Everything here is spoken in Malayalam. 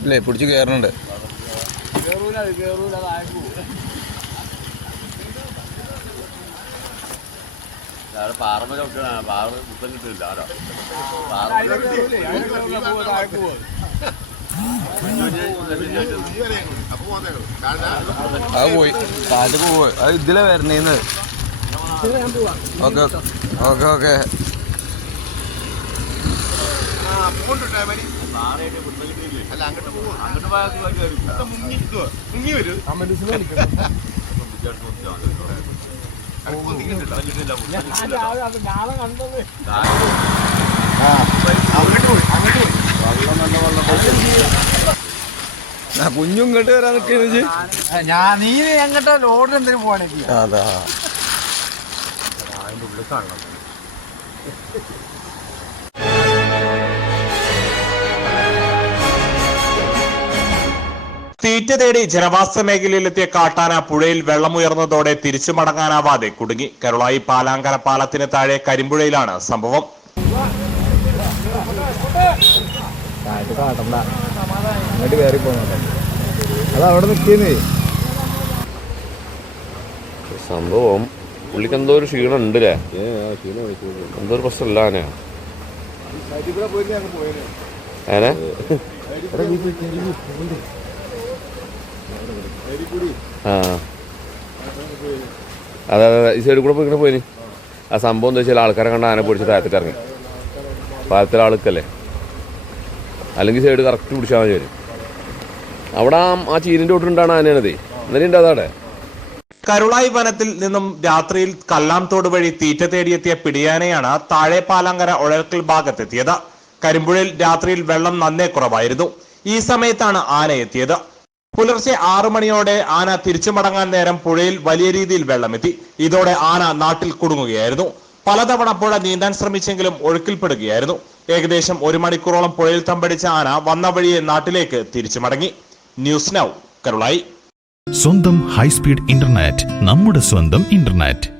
ഇല്ലേ പിടിച്ച് കയറുന്നുണ്ട് പോയി. കാറ്റ് പോയി. ഇതിലെ വരണേന്ന്. Okay okay okay. മുത്തം കിട്ടിയില്ലേ അല്ല അങ്ങോട്ട് പോകും അങ്ങോട്ട് പോയാൽ മുങ്ങി മുങ്ങി വരും. ആ കുഞ്ഞും ഇങ്ങോട്ട് വരാൻ നിൽക്കുന്നത് ഞാൻ നീ എങ്ങട്ടാ ലോഡ് എന്തിനു പോവാണെങ്കിൽ അതാ. തീറ്റ തേടി ജനവാസ മേഖലയിലെത്തിയ കാട്ടാന പുഴയിൽ വെള്ളമുയർന്നതോടെ തിരിച്ചു മടങ്ങാനാവാതെ കുടുങ്ങി. കരുളായി പാലാങ്കര പാലത്തിന് താഴെ കരിമ്പുഴയിലാണ് സംഭവം. സംഭവം പുള്ളിക്ക് എന്തോ ഒരു ക്ഷീണം ഉണ്ട് അല്ലേ എന്തോ ഒരു പ്രശ്നമില്ല ആനെ ഏനെ? ആ. അതെ അതെ ഈ സൈഡിൽ കൂടെ പോയി ഇങ്ങനെ പോയിന് ആ സംഭവം എന്താ വെച്ചാൽ ആൾക്കാരെ കണ്ട ആന പിടിച്ച് താഴത്തേക്ക് ഇറങ്ങി. പാലത്തിലെ ആൾക്കല്ലേ? അല്ലെങ്കിൽ സൈഡ് കറക്റ്റ് പിടിച്ചാൽ മതി വരും അവിടെ ആ ചീരിന്റെ തൊട്ടുണ്ടാണ് ആനയാണതേ. ഇന്നലെ ഉണ്ട് അതവിടെ. കരുളായി വനത്തിൽ നിന്നും രാത്രിയിൽ കല്ലാംതോട് വഴി തീറ്റ തേടിയെത്തിയ പിടിയാനയാണ് താഴെ പാലങ്കര ഒഴൽക്കൽ ഭാഗത്തെത്തിയത്. കരിമ്പുഴയിൽ രാത്രിയിൽ വെള്ളം നന്നേ കുറവായിരുന്നു. ഈ സമയത്താണ് ആന എത്തിയത് പുലർച്ചെ ആറു മണിയോടെ ആന തിരിച്ചു മടങ്ങാൻ നേരം പുഴയിൽ വലിയ രീതിയിൽ വെള്ളമെത്തി. ഇതോടെ ആന നാട്ടിൽ കുടുങ്ങുകയായിരുന്നു. പലതവണ പുഴ നീന്താൻ ശ്രമിച്ചെങ്കിലും ഒഴുക്കിൽപ്പെടുകയായിരുന്നു. ഏകദേശം ഒരു മണിക്കൂറോളം പുഴയിൽ തമ്പടിച്ച ആന വന്ന വഴിയെ നാട്ടിലേക്ക് തിരിച്ചു മടങ്ങി ന്യൂസ് നൗ കരുളായി. സ്വന്തം ഹൈസ്പീഡ് ഇന്റർനെറ്റ് നമ്മുടെ സ്വന്തം ഇന്റർനെറ്റ്.